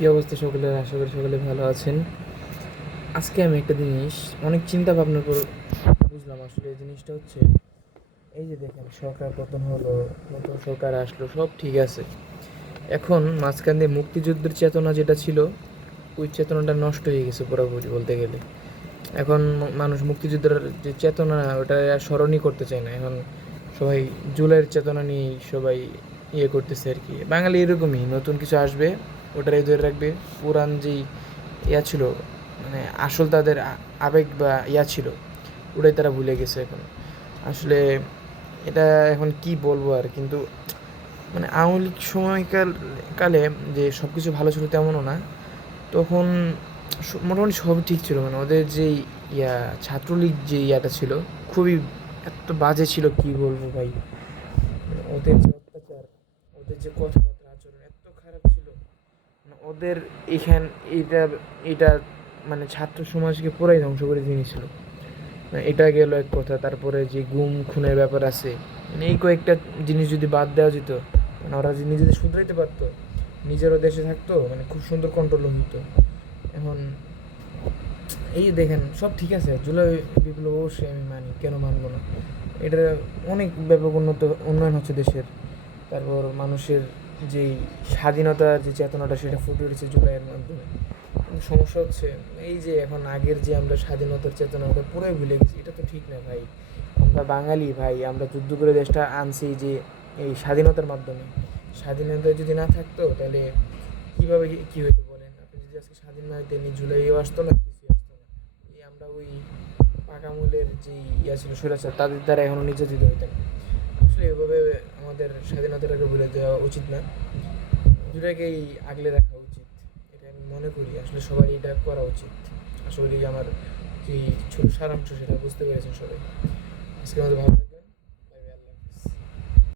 কী অবস্থা সকলের? আশা করি সকলে ভালো আছেন। আজকে আমি একটা জিনিস অনেক চিন্তা ভাবনার পর বুঝলাম, আসলে এই জিনিসটা হচ্ছে, এই যে দেখেন সরকার পতন হলো, নতুন সরকার আসলো, সব ঠিক আছে। এখন মাঝখান দিয়ে মুক্তিযুদ্ধের চেতনা যেটা ছিল, ওই চেতনাটা নষ্ট হয়ে গেছে পুরোপুরি বলতে গেলে। এখন মানুষ মুক্তিযুদ্ধের যে চেতনা, ওটা আর স্মরণই করতে চায় না। এখন সবাই জুলাইয়ের চেতনা নিয়েই সবাই ইয়ে করতেছে আর কি। বাঙালি এরকমই, নতুন কিছু আসবে ওটারাই ধরে রাখবে। পুরান যেই ইয়া ছিল, মানে আসল তাদের আবেগ বা ইয়া ছিল, ওটাই তারা ভুলে গেছে এখন। আসলে এটা এখন কি বলবো আর, কিন্তু মানে আওয়ামী লীগ কালে যে সব কিছু ভালো ছিল তেমনও না। তখন মোটামুটি সবই ঠিক ছিল, মানে ওদের যে ইয়া ছাত্রলীগ যে ইয়াটা ছিল, খুবই এত বাজে ছিল কি বলবো ভাই। মানে ওদের যে অত্যাচার, ওদের যে কথাবার্তা আচরণ এত খারাপ ছিল, মানে ওদের এখান এইটা এটা মানে ছাত্র সমাজকে পুরাই ধ্বংস করে দিয়েছিল। মানে এটা গেল এক কথা। তারপরে যে গুম খুনের ব্যাপার আছে, মানে এই কয়েকটা জিনিস যদি বাদ দেওয়া যেত, মানে ওরা যদি নিজেদের শুধরাইতে পারতো, নিজেরও দেশে থাকতো, মানে খুব সুন্দর কন্ট্রোল হতো। এখন এই দেখেন সব ঠিক আছে, জুলাই বিপ্লব অবশ্যই আমি মানি, কেন মানবো না। এটা অনেক ব্যাপক উন্নয়ন হচ্ছে দেশের। তারপর মানুষের যেই স্বাধীনতার যে চেতনাটা, সেটা ফুটে উঠেছে জুলাইয়ের মাধ্যমে। কিন্তু সমস্যা হচ্ছে এই যে এখন আগের যে আমরা স্বাধীনতার চেতনা, ওটা পুরোই ভুলে গেছি। এটা তো ঠিক না ভাই। আমরা বাঙালি ভাই, আমরা যুদ্ধ করে দেশটা আনছি যে এই স্বাধীনতার মাধ্যমে। স্বাধীনতা যদি না থাকতো তাহলে কীভাবে কী হতো বলেন আপনি? যদি আজকে স্বাধীন না হইতেন, জুলাইও আসতো না, কিছুই আসতো না। এই আমরা ওই পাকামূলের যে ইয়া ছিল স্বৈরাচার, তাদের দ্বারা এখনও নির্যাতিত হইতেন। আসলে এভাবে আমাদের স্বাধীনতাটাকে ভুলে দেওয়া উচিত না, দুটাকেই আগলে রাখা উচিত। এটা আমি মনে করি, আসলে সবাই এটা করা উচিত। আশা করি আমার যে ছোট সারাংশ সেটা বুঝতে পেরেছেন সবাই। আজকে আমাদের ভালো